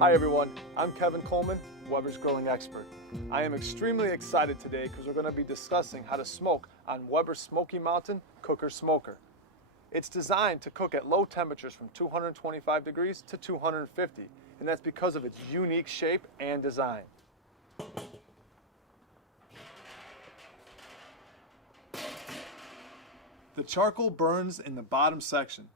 Hi everyone, I'm Kevin Coleman, Weber's grilling expert. I am extremely excited today because we're going to be discussing how to smoke on Weber Smokey Mountain Cooker Smoker. It's designed to cook at low temperatures from 225 degrees to 250, and that's because of its unique shape and design. The charcoal burns in the bottom section.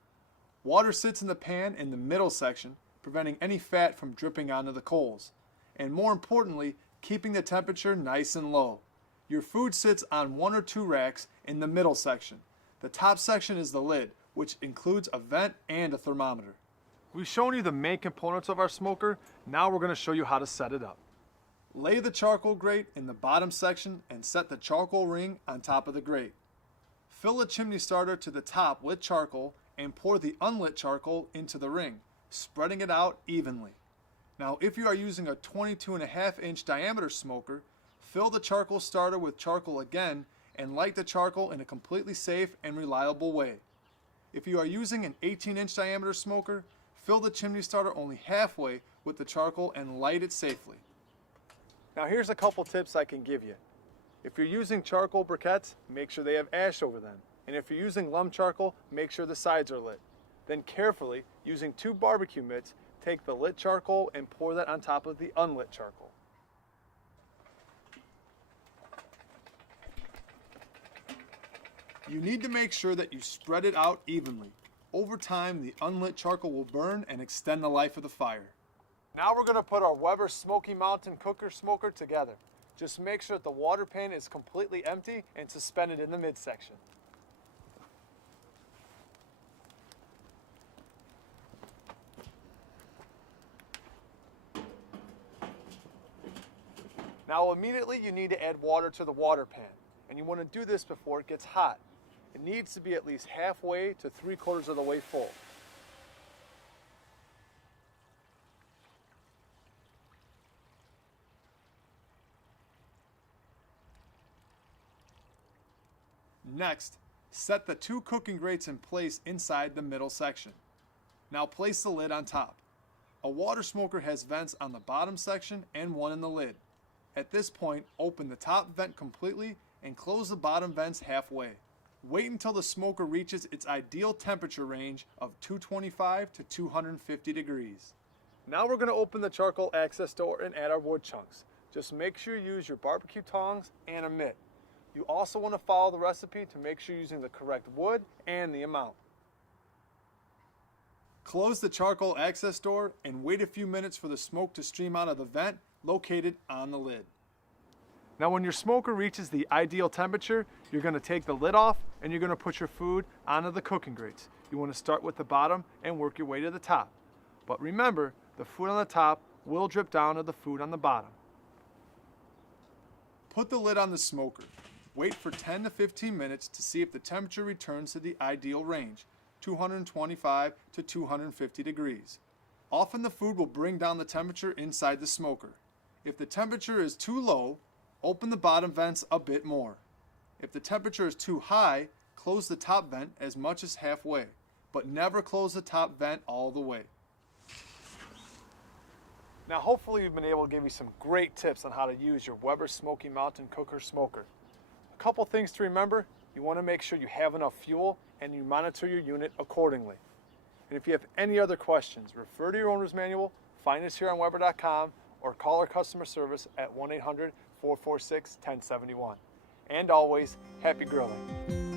Water sits in the pan in the middle section, preventing any fat from dripping onto the coals, and more importantly, keeping the temperature nice and low. Your food sits on one or two racks in the middle section. The top section is the lid, which includes a vent and a thermometer. We've shown you the main components of our smoker. Now we're going to show you how to set it up. Lay the charcoal grate in the bottom section and set the charcoal ring on top of the grate. Fill the chimney starter to the top with charcoal and pour the unlit charcoal into the ring, spreading it out evenly. Now, if you are using a 22.5-inch diameter smoker, fill the charcoal starter with charcoal again and light the charcoal in a completely safe and reliable way. If you are using an 18-inch diameter smoker, fill the chimney starter only halfway with the charcoal and light it safely. Now here's a couple tips I can give you. If you're using charcoal briquettes, make sure they have ash over them. And if you're using lump charcoal, make sure the sides are lit. Then carefully, using two barbecue mitts, take the lit charcoal and pour that on top of the unlit charcoal. You need to make sure that you spread it out evenly. Over time, the unlit charcoal will burn and extend the life of the fire. Now we're going to put our Weber Smokey Mountain Cooker Smoker together. Just make sure that the water pan is completely empty and suspended in the midsection. Now immediately you need to add water to the water pan, and you want to do this before it gets hot. It needs to be at least halfway to 3/4 of the way full. Next, set the two cooking grates in place inside the middle section. Now place the lid on top. A water smoker has vents on the bottom section and one in the lid. At this point, open the top vent completely and close the bottom vents halfway. Wait until the smoker reaches its ideal temperature range of 225 to 250 degrees. Now we're going to open the charcoal access door and add our wood chunks. Just make sure you use your barbecue tongs and a mitt. You also want to follow the recipe to make sure you're using the correct wood and the amount. Close the charcoal access door and wait a few minutes for the smoke to stream out of the vent located on the lid. Now when your smoker reaches the ideal temperature, you're going to take the lid off and you're going to put your food onto the cooking grates. You want to start with the bottom and work your way to the top. But remember, the food on the top will drip down to the food on the bottom. Put the lid on the smoker. Wait for 10 to 15 minutes to see if the temperature returns to the ideal range, 225 to 250 degrees. Often the food will bring down the temperature inside the smoker. If the temperature is too low, open the bottom vents a bit more. If the temperature is too high, close the top vent as much as halfway, but never close the top vent all the way. Now hopefully we've been able to give you some great tips on how to use your Weber Smokey Mountain Cooker Smoker. A couple things to remember: you want to make sure you have enough fuel and you monitor your unit accordingly. And if you have any other questions, refer to your owner's manual, find us here on Weber.com, or call our customer service at 1-800-446-1071. And always, happy grilling.